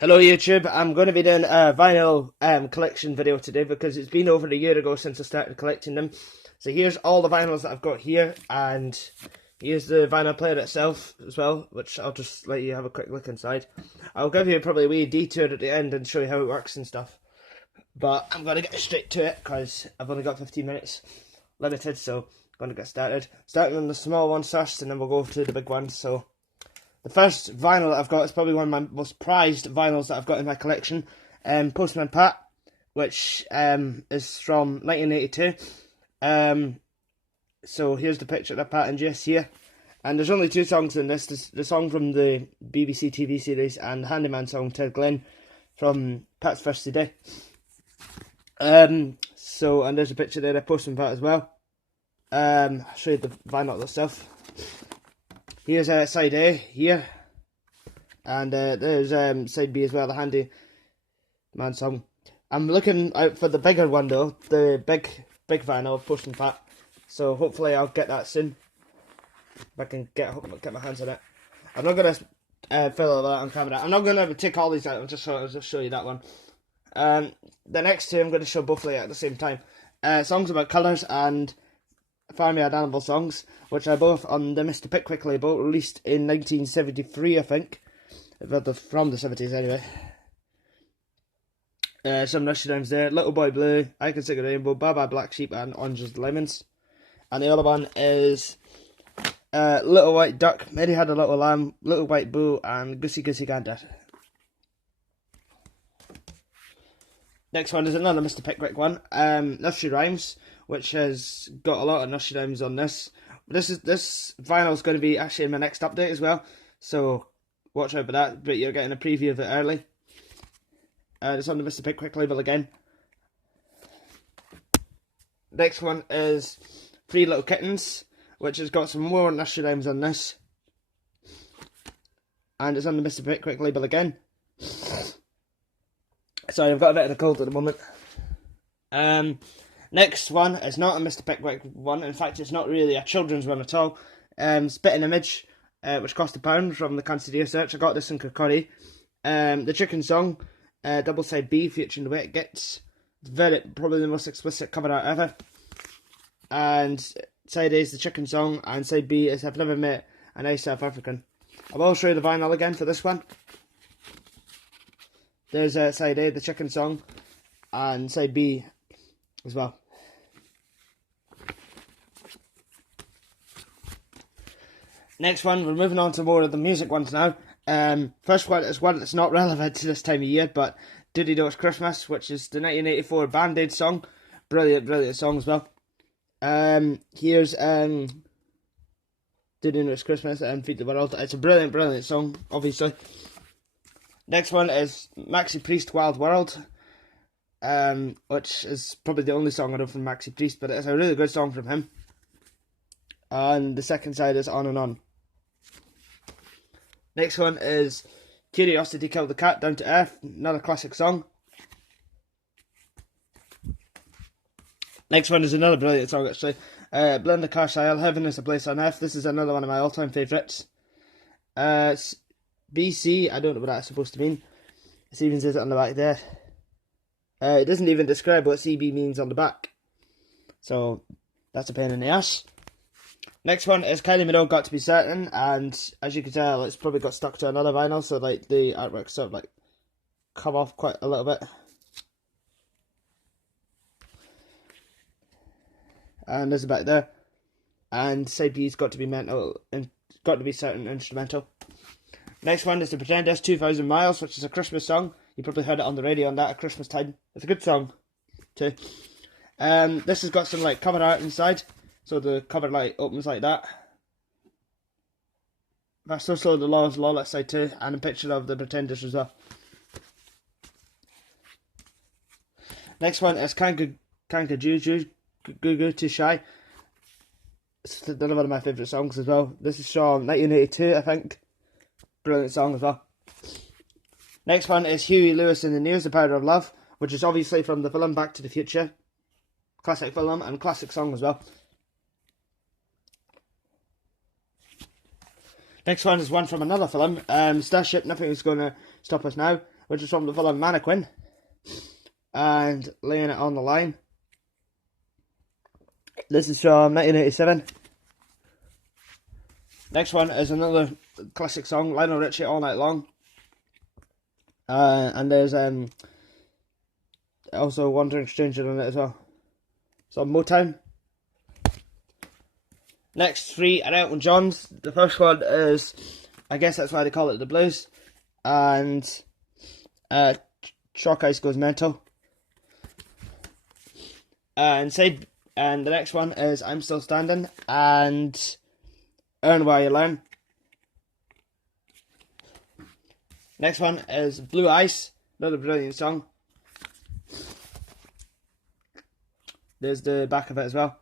Hello YouTube, I'm going to be doing a vinyl collection video today because it's been over a year ago since I started collecting them. So here's all the vinyls that I've got here, and here's the vinyl player itself as well, which I'll just let you have a quick look inside. I'll give you probably a wee detour at the end and show you how it works and stuff. But I'm going to get straight to it because I've only got 15 minutes limited, so I'm going to get started. Starting on the small ones first and then we'll go to the big ones. So the first vinyl that I've got is probably one of my most prized vinyls that I've got in my collection. Postman Pat, which is from 1982. So here's the picture of Pat and Jess here. And there's only two songs in this. The song from the BBC TV series and the Handyman song, Ted Glenn, from Pat's First CD. And there's a picture there of Postman Pat as well. I'll show you the vinyl itself. Here's side A here, and there's side B as well, the Handyman song. I'm looking out for the bigger one though, the big vinyl of Postman Pat. So hopefully I'll get that soon. If I can get my hands on it. I'm not gonna fill that on camera. I'm not gonna take all these out. I'll just show you that one. The next two I'm going to show both of you at the same time. Songs about colours and Farmyard Animal songs, which are both on the Mr. Pickwick label, released in 1973, I think. From the 70s, anyway. Some nursery rhymes there. Little Boy Blue, I Can Sing a Rainbow, Bye Bye Black Sheep, and Oranges and Lemons. And the other one is Little White Duck, Mary Had a Little Lamb, Little White Bull, and Goosey Goosey Gander. Next one is another Mr. Pickwick one, Nursery Rhymes, which has got a lot of nursery rhymes on this. This vinyl is going to be actually in my next update as well, so watch out for that. But you're getting a preview of it early. It's on the Mr. Pickwick label again. Next one is Three Little Kittens, which has got some more nursery rhymes on this, and it's on the Mr. Pickwick label again. Sorry, I've got a bit of a cold at the moment. Next one is not a Mr. Pickwick one. In fact, it's not really a children's one at all. Spitting Image, which cost £1 from the Kansas City Search. I got this in Kirkcaldy. The Chicken Song, double side B, featuring the way it gets. It's probably the most explicit cover art ever. And side A is the Chicken Song, and side B is I've Never Met a Nice South African. I will show you the vinyl again for this one. There's side A, the Chicken Song, and side B as well. Next one, we're moving on to more of the music ones now. First one is one that's not relevant to this time of year, but Did You Know It's Christmas, which is the 1984 Band-Aid song. Brilliant song as well. Here's Did You Know It's Christmas and Feed the World. It's a brilliant song, obviously. Next one is Maxi Priest, Wild World, which is probably the only song I know from Maxi Priest, but it's a really good song from him. And the second side is On and On. Next one is Curiosity Killed the Cat, Down to Earth, another classic song. Next one is another brilliant song, actually. Belinda Carlisle, Heaven is a Place on Earth. This is another one of my all-time favourites. BC, I don't know what that's supposed to mean. It even says it on the back there. It doesn't even describe what CB means on the back. So, that's a pain in the ass. Next one is Kylie Minogue, Got to Be Certain. And as you can tell, it's probably got stuck to another vinyl. So, like, the artwork sort of, like, come off quite a little bit. And there's a back there. And side B's Got to Be Certain instrumental. Next one is The Pretenders, 2,000 Miles, which is a Christmas song. You probably heard it on the radio on that at Christmas time. It's a good song, too. This has got some, like, cover art inside. So the cover, like, opens like that. That's also the Law's Lawless side, too. And a picture of The Pretenders as well. Next one is Kanka Juju, Goo to Shy. It's another one of my favourite songs as well. This is from 1982, I think. Brilliant song as well. Next one is Huey Lewis and the News, The Power of Love, which is obviously from the film Back to the Future. Classic film and classic song as well. Next one is one from another film, Starship, Nothing Is Gonna Stop Us Now. which is from the film Mannequin, and Laying It on the Line. This is from 1987. Next one is another classic song, Lionel Richie, All Night Long. And there's also Wandering Stranger on it as well. So Motown. Next three are Elton John's. The first one is, I guess that's why they call it the blues, and Chalk Ice Goes Mental. And the next one is I'm Still Standing and Earn While You Learn. Next one is Blue Ice, another brilliant song. There's the back of it as well.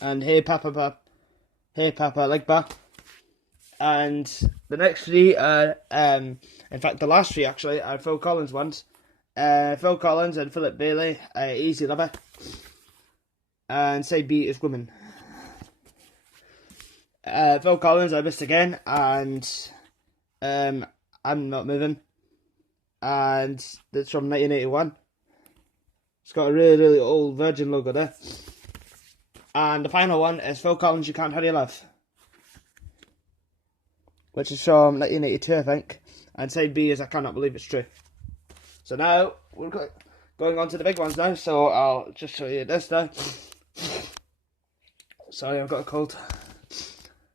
And Hey Papa Legba. And the next three are, in fact the last three actually, are Phil Collins ones. Phil Collins and Philip Bailey, Easy Lover. And Side B is Woman. Phil Collins, I Missed Again, and I'm Not Moving. And that's from 1981. It's got a really, really old Virgin logo there. And the final one is Phil Collins, You Can't Hurry Love, which is from 1982, I think. And side B is I Cannot Believe It's True. So now, we're going on to the big ones now, so I'll just show you this now. Sorry, I've got a cold.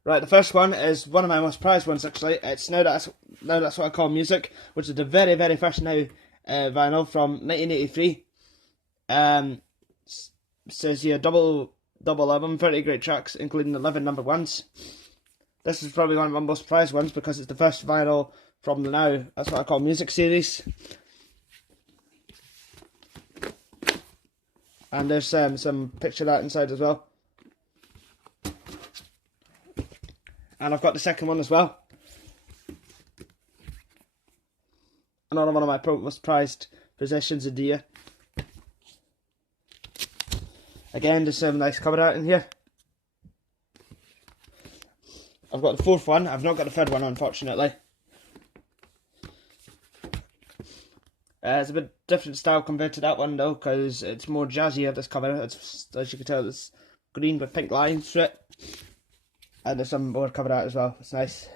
Right, the first one is one of my most prized ones actually. It's Now That's What I Call Music, which is the very, very first Now vinyl from 1983. Says here, double album, 30 great tracks, including 11 number ones. This is probably one of my most prized ones because it's the first vinyl from the Now That's What I Call Music series. And there's some picture art inside as well. And I've got the second one as well. Another one of my most prized possessions of the year. Again, there's some nice cover art in here. I've got the fourth one. I've not got the third one, unfortunately. It's a bit different style compared to that one, though, because it's more jazzy, this cover. It's, as you can tell, it's green with pink lines through it. And there's some more cover art as well. It's nice.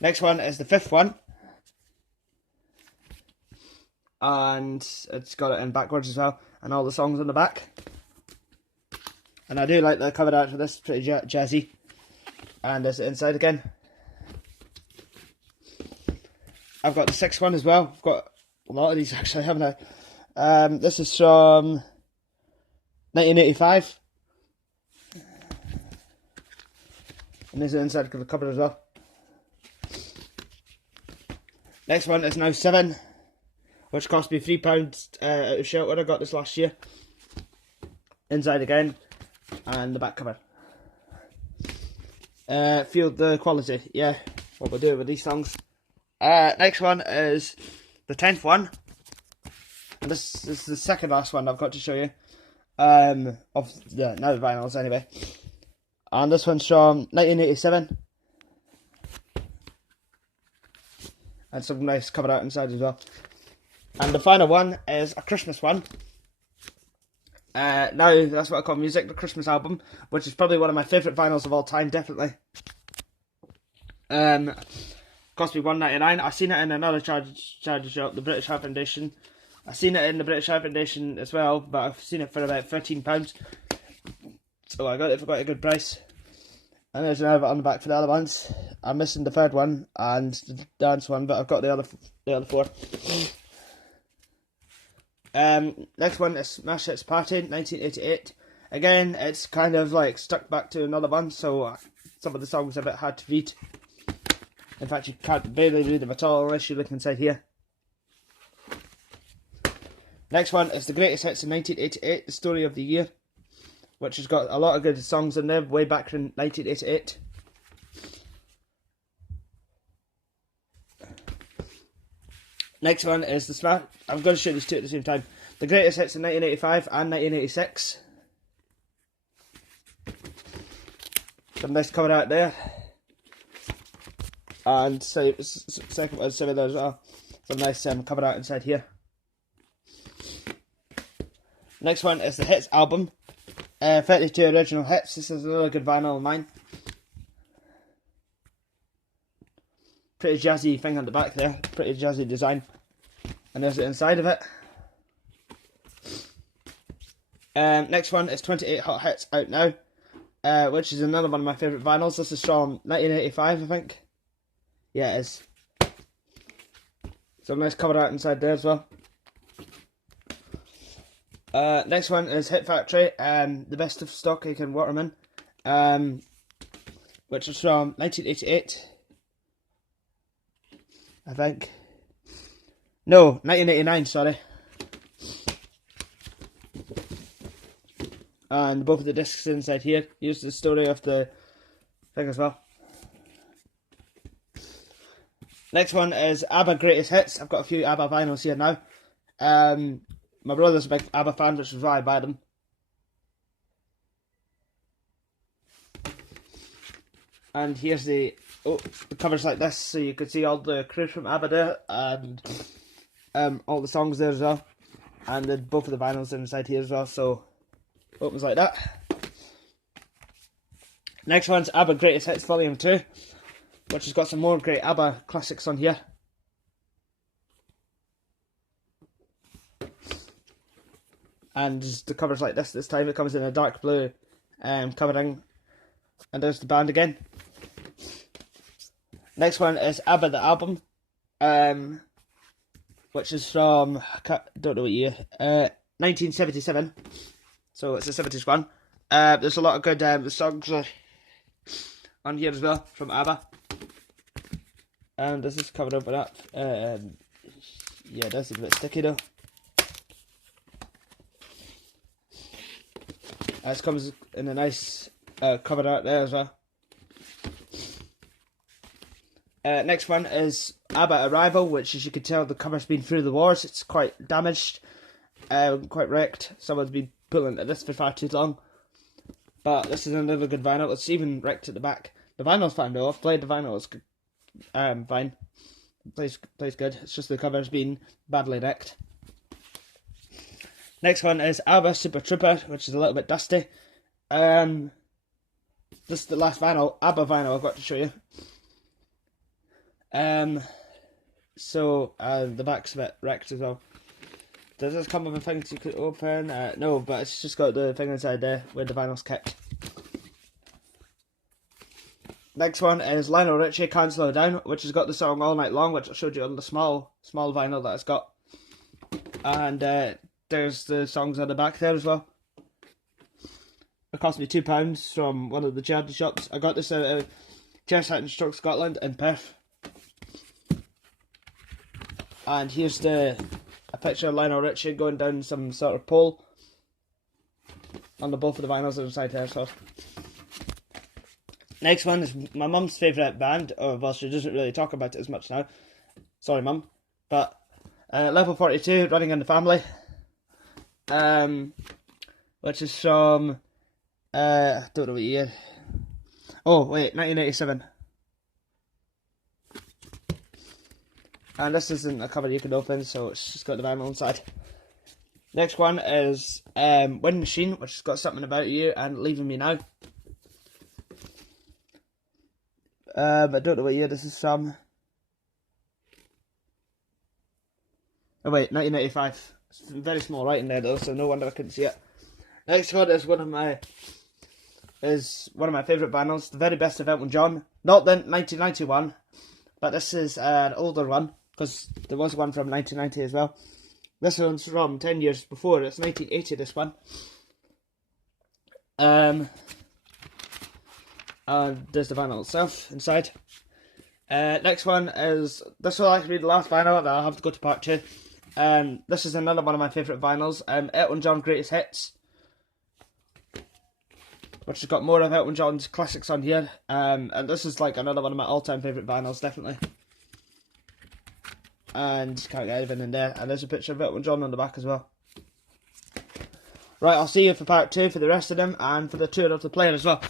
Next one is the fifth one. And it's got it in backwards as well, and all the songs on the back. And I do like the cover art for this, pretty jazzy. And there's it inside again. I've got the sixth one as well. I've got a lot of these actually, haven't I? This is from 1985. And there's the inside of the cover as well. Next one is Now 7. Which cost me £3 out of shelter. I got this last year. Inside again. And the back cover. Feel the quality. Yeah, what we're doing with these songs. Next one is the 10th one. And this is the second last one I've got to show you. Of the Now vinyls anyway. And this one's from 1987. And some nice cover art inside as well. And the final one is a Christmas one. Now That's What I Call Music, the Christmas album, which is probably one of my favourite vinyls of all time, definitely. Cost me £1.99. I've seen it in another charity shop, the British Heart Foundation. I've seen it in the British Heart Foundation as well, but I've seen it for about £13. So I got it for quite a good price. And there's another on the back for the other ones. I'm missing the third one and the dance one, but I've got the other four. Next one is Smash Hits Party, 1988. Again, it's kind of like stuck back to another one, so some of the songs are a bit hard to read. In fact, you can't barely read them at all unless you look inside here. Next one is the Greatest Hits in 1988, the Story of the Year, which has got a lot of good songs in there, way back in 1988. Next one is the Smash. I'm going to show these two at the same time. The Greatest Hits in 1985 and 1986. Some nice cover out there. And so second one is similar as well. Some nice cover art inside here. Next one is the Hits album. 32 original hits. This is another good vinyl of mine. Pretty jazzy thing on the back there. Pretty jazzy design. And there's the inside of it. Next one is 28 Hot Hits out now. Which is another one of my favourite vinyls. This is from 1985, I think. Yeah, it is. Some nice cover art inside there as well. Next one is Hit Factory, the best of Stock Aitken Waterman, which is from 1988, I think. No, 1989, sorry. And both of the discs inside here. Here's the story of the thing as well. Next one is ABBA Greatest Hits. I've got a few ABBA vinyls here now. My brother's a big ABBA fan, which is why I buy them. And here's the covers like this, so you can see all the crew from ABBA there, and all the songs there as well. And then both of the vinyls are inside here as well, so opens like that. Next one's ABBA Greatest Hits Volume 2, which has got some more great ABBA classics on here. And the cover's like this time. It comes in a dark blue covering. And there's the band again. Next one is ABBA the Album, which is from, don't know what year, 1977. So it's a 70s one. There's a lot of good songs on here as well from ABBA. And this is covered over up. Yeah, this is a bit sticky though. This comes in a nice cover art there as well. Next one is ABBA Arrival, which, as you can tell, the cover's been through the wars. It's quite damaged, quite wrecked. Someone's been pulling at this for far too long. But this is another good vinyl. It's even wrecked at the back. The vinyl's fine though. I've played the vinyl. It's fine. Plays good. It's just the cover's been badly wrecked. Next one is ABBA Super Trooper, which is a little bit dusty. This is the last vinyl, ABBA vinyl I've got to show you. So the back's a bit wrecked as well. Does this come with a thing you could open? No, but it's just got the thing inside there where the vinyl's kept. Next one is Lionel Richie, Can't Slow Down, which has got the song All Night Long, which I showed you on the small vinyl that it's got. And there's the songs on the back there as well. It cost me £2 from one of the charity shops. I got this out of Cheshire and Stroke Scotland in Perth. And here's a picture of Lionel Richie going down some sort of pole. On the both of the vinyls are inside there, so. Next one is my mum's favourite band. Oh, well, she doesn't really talk about it as much now. Sorry, Mum. But Level 42, Running in the Family. Which is from, I don't know what year. Oh, wait, 1987. And this isn't a cover you can open, so it's just got the vinyl inside. Next one is Wind Machine, which has got Something About You and Leaving Me Now. I don't know what year this is from. Oh wait, 1985. It's very small writing there though, so no wonder I couldn't see it. Next one is one of my favourite vinyls, The Very Best of Elton John. Not the 1991, but this is an older one, because there was one from 1990 as well. This one's from 10 years before, it's 1980, this one. And there's the vinyl itself inside. Next one is, this will actually be the last vinyl that I'll have to go to part 2. This is another one of my favourite vinyls, Elton John Greatest Hits, which has got more of Elton John's classics on here, and this is like another one of my all-time favourite vinyls, definitely. And can't get anything in there, and there's a picture of Elton John on the back as well. Right, I'll see you for part 2 for the rest of them, and for the tour of the player as well.